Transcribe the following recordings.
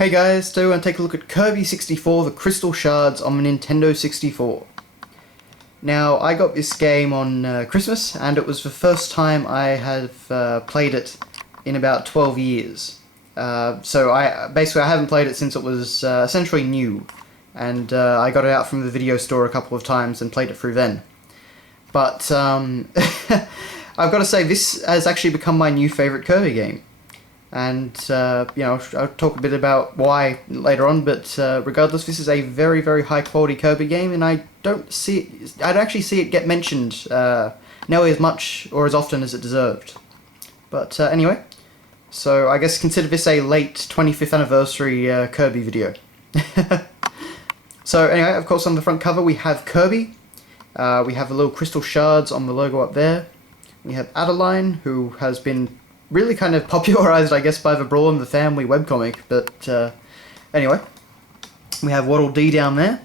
Hey guys, today we're going to take a look at Kirby 64, the Crystal Shards on the Nintendo 64. Now, I got this game on Christmas, and it was the first time I have played it in about 12 years. So I haven't played it since it was essentially new, and I got it out from the video store a couple of times and played it through then. But I've got to say, this has actually become my new favourite Kirby game. And, you know, I'll talk a bit about why later on, but regardless, this is a very, very high-quality Kirby game, and I don't actually see it get mentioned nearly as much or as often as it deserved. But anyway, so I guess consider this a late 25th anniversary Kirby video. So anyway, of course, on the front cover we have Kirby, we have the little crystal shards on the logo up there, we have Adeline, who has been really kind of popularized, I guess, by the Brawl in the Family webcomic, but anyway. We have Waddle Dee down there,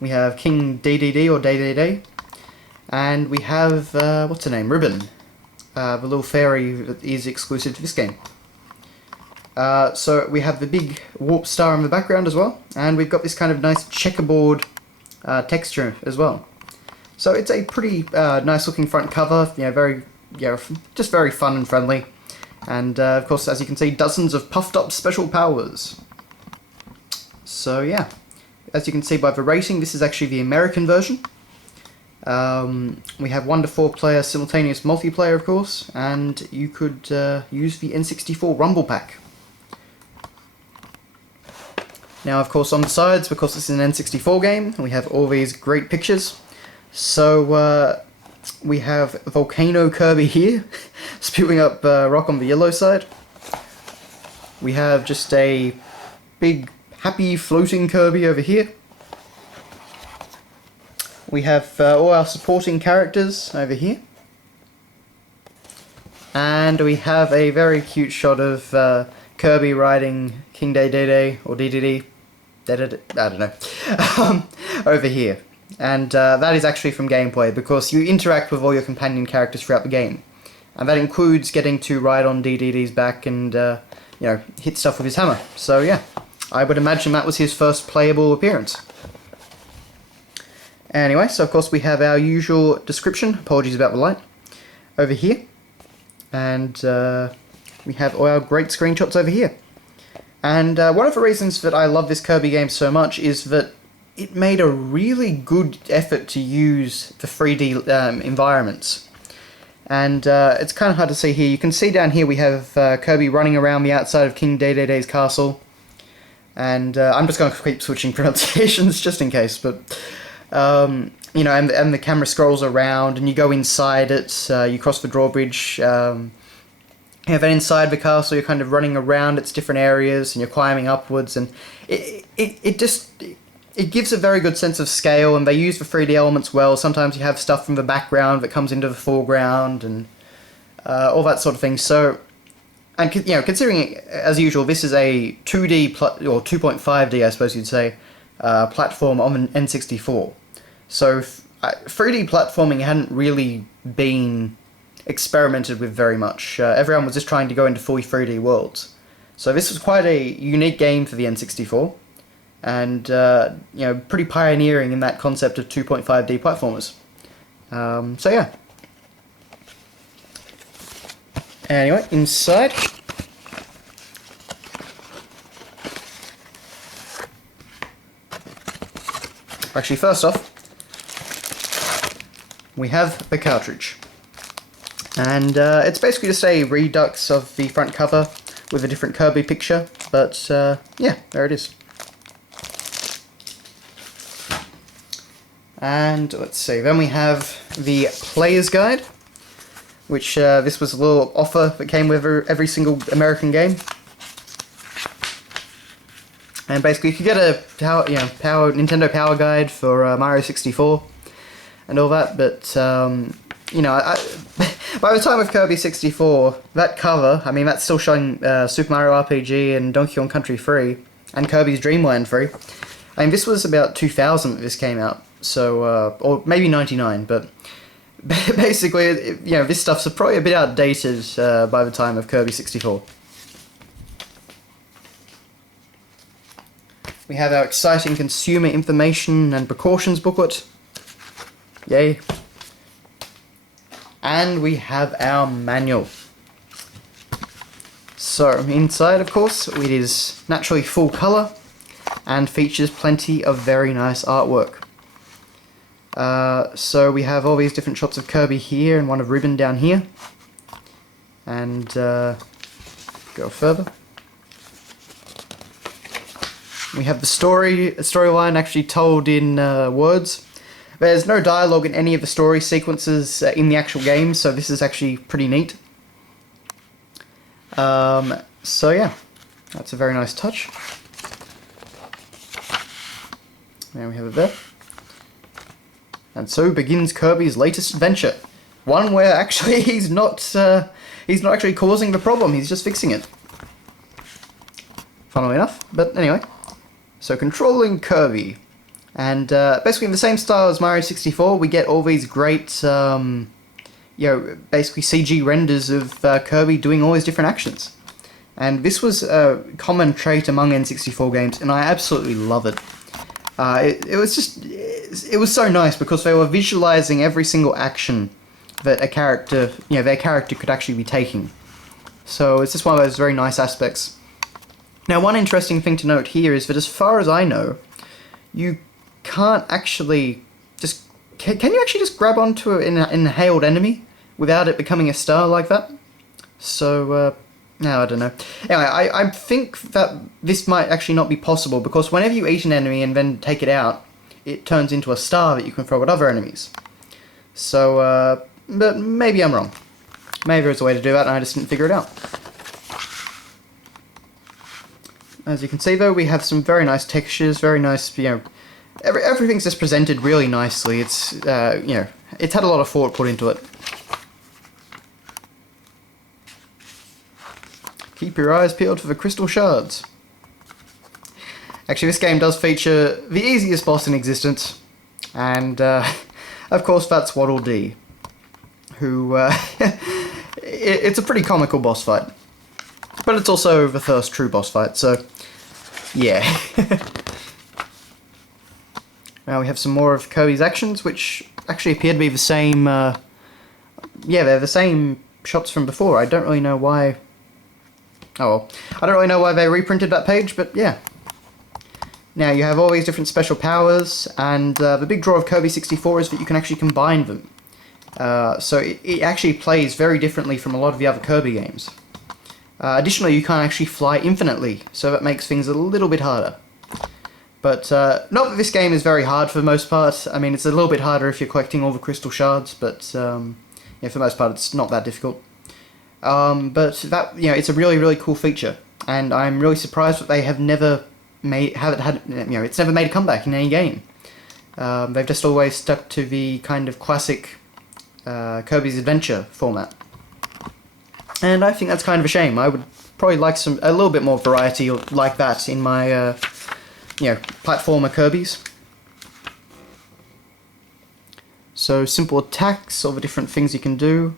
we have King DDD or Day, and we have, what's her name, Ribbon, the little fairy that is exclusive to this game. So we have the big warp star in the background as well, and we've got this kind of nice checkerboard texture as well. So it's a pretty nice looking front cover, you know, just very fun and friendly. And, of course, as you can see, dozens of puffed-up special powers. So, yeah. As you can see by the rating, this is actually the American version. We have 1 to 4 player simultaneous multiplayer, of course, and you could use the N64 Rumble Pack. Now, of course, on the sides, because this is an N64 game, we have all these great pictures. So, we have Volcano Kirby here, spewing up rock on the yellow side. We have just a big, happy, floating Kirby over here. We have all our supporting characters over here. And we have a very cute shot of Kirby riding King Day, or DDD, I don't know, over here. And that is actually from gameplay, because you interact with all your companion characters throughout the game. And that includes getting to ride on DDD's back and, you know, hit stuff with his hammer. So yeah, I would imagine that was his first playable appearance. Anyway, so of course we have our usual description, apologies about the light, over here. And we have all our great screenshots over here. And one of the reasons that I love this Kirby game so much is that it made a really good effort to use the 3D environments. And it's kind of hard to see here. You can see down here we have Kirby running around the outside of King Day-Day-Day's castle. And I'm just going to keep switching pronunciations just in case. But, you know, and the camera scrolls around and you go inside it, you cross the drawbridge. And then inside the castle you're kind of running around its different areas and you're climbing upwards. And it gives a very good sense of scale, and they use the 3D elements well. Sometimes you have stuff from the background that comes into the foreground, and all that sort of thing. So, and you know, considering, as usual, this is a 2D, or 2.5D, I suppose you'd say, platform on an N64. So, 3D platforming hadn't really been experimented with very much. Everyone was just trying to go into fully 3D worlds. So this was quite a unique game for the N64. And, you know, pretty pioneering in that concept of 2.5D platformers. So yeah. Anyway, inside. Actually, first off, we have the cartridge. And it's basically just a redux of the front cover with a different Kirby picture. But, yeah, there it is. And let's see, then we have the Player's Guide, which this was a little offer that came with every single American game. And basically you could get a Nintendo Power Guide for Mario 64 and all that, but you know, by the time of Kirby 64, that cover, I mean, that's still showing Super Mario RPG and Donkey Kong Country 3 and Kirby's Dream Land 3. I mean, this was about 2000 that this came out. So, or maybe 99, but basically, you know, this stuff's probably a bit outdated by the time of Kirby 64. We have our exciting consumer information and precautions booklet. Yay. And we have our manual. So, inside, of course, it is naturally full colour and features plenty of very nice artwork. So we have all these different shots of Kirby here and one of Ribbon down here. And go further. We have the storyline actually told in words. There's no dialogue in any of the story sequences in the actual game, so this is actually pretty neat. So yeah, that's a very nice touch. Now we have it there. And so begins Kirby's latest adventure. One where actually he's not actually causing the problem, he's just fixing it. Funnily enough, but anyway. So controlling Kirby. And basically in the same style as Mario 64, we get all these great, you know, basically CG renders of Kirby doing all these different actions. And this was a common trait among N64 games, and I absolutely love it. It was so nice because they were visualizing every single action that a character, you know, their character could actually be taking. So it's just one of those very nice aspects. Now, one interesting thing to note here is that as far as I know, you can't actually just... Can you actually just grab onto an inhaled enemy without it becoming a star like that? So, no, I don't know. Anyway, I think that this might actually not be possible, because whenever you eat an enemy and then take it out, it turns into a star that you can throw at other enemies. So, but maybe I'm wrong. Maybe there's a way to do that and I just didn't figure it out. As you can see though, we have some very nice textures, very nice, you know, everything's just presented really nicely. It's, you know, it's had a lot of thought put into it. Keep your eyes peeled for the crystal shards. Actually, this game does feature the easiest boss in existence, and of course that's Waddle Dee, who it's a pretty comical boss fight, but it's also the first true boss fight, so yeah. Now we have some more of Kirby's actions, which actually appear to be the same. Yeah, they're the same shots from before. I don't really know why. Oh well, I don't really know why they reprinted that page, but yeah. Now you have all these different special powers, and the big draw of Kirby 64 is that you can actually combine them. So it actually plays very differently from a lot of the other Kirby games. Additionally, you can't actually fly infinitely, so that makes things a little bit harder. But not that this game is very hard for the most part. I mean, it's a little bit harder if you're collecting all the crystal shards, but yeah, for the most part, it's not that difficult. But that, you know, it's a really, really cool feature, and I'm really surprised that they have never it's never made a comeback in any game. They've just always stuck to the kind of classic Kirby's Adventure format, and I think that's kind of a shame. I would probably like a little bit more variety like that in my you know, platformer Kirby's. So simple attacks, all the different things you can do.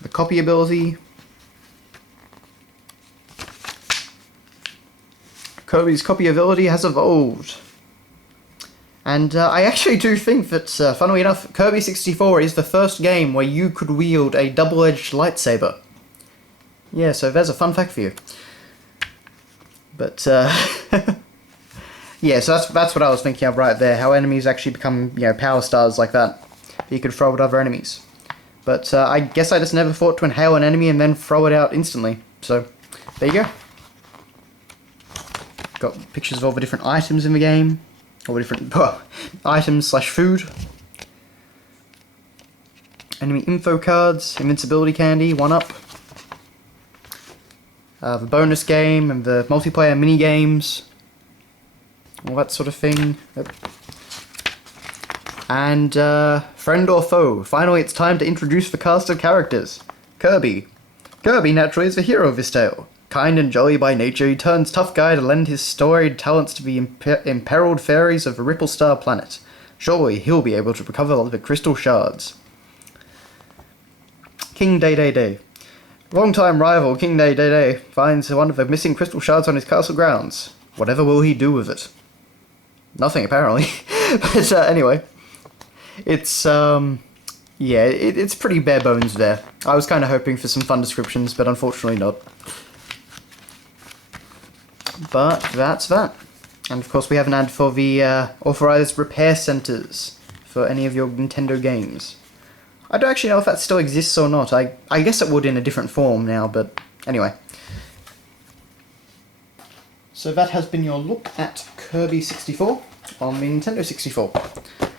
The copy ability. Kirby's copy ability has evolved. And I actually do think that, funnily enough, Kirby 64 is the first game where you could wield a double-edged lightsaber. Yeah, so there's a fun fact for you. But, yeah, so that's what I was thinking of right there, how enemies actually become, you know, power stars like that you could throw at other enemies. But I guess I just never thought to inhale an enemy and then throw it out instantly. So, there you go. Got pictures of all the different items in the game. All the different items / food. Enemy info cards, invincibility candy, 1-up. The bonus game and the multiplayer mini games. All that sort of thing. Yep. And friend or foe. Finally, it's time to introduce the cast of characters. Kirby. Kirby, naturally, is the hero of this tale. Kind and jolly by nature, he turns tough guy to lend his storied talents to the imperiled fairies of the Ripple Star planet. Surely he'll be able to recover the crystal shards. King Day Day Day. Long-time rival King Day Day Day finds one of the missing crystal shards on his castle grounds. whatever will he do with it? Nothing, apparently. But anyway, it's yeah, it's pretty bare bones there. I was kind of hoping for some fun descriptions, but unfortunately not. But that's that. And of course we have an ad for the authorized repair centers for any of your Nintendo games. I don't actually know if that still exists or not. I guess it would in a different form now, but anyway. So that has been your look at Kirby 64 on the Nintendo 64.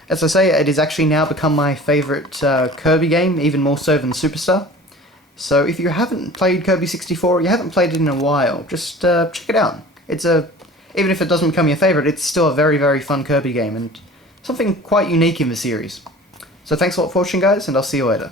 As I say, it has actually now become my favourite Kirby game, even more so than Superstar. So if you haven't played Kirby 64, or you haven't played it in a while, just check it out. It's even if it doesn't become your favourite, it's still a very, very fun Kirby game, and something quite unique in the series. So thanks a lot for watching, guys, and I'll see you later.